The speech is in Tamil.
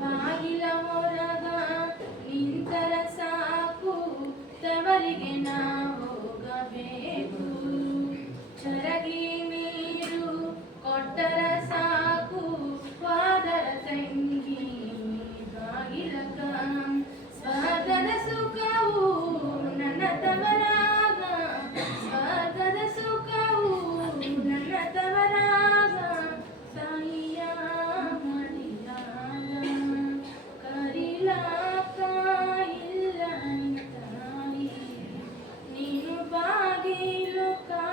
ಬಾಗಿಲ ಹೊರಗ ನಿಂತರ ಸಾಕು ತವರಿಗೆ ನಾ ಬಾಗಿಲು ಕಾ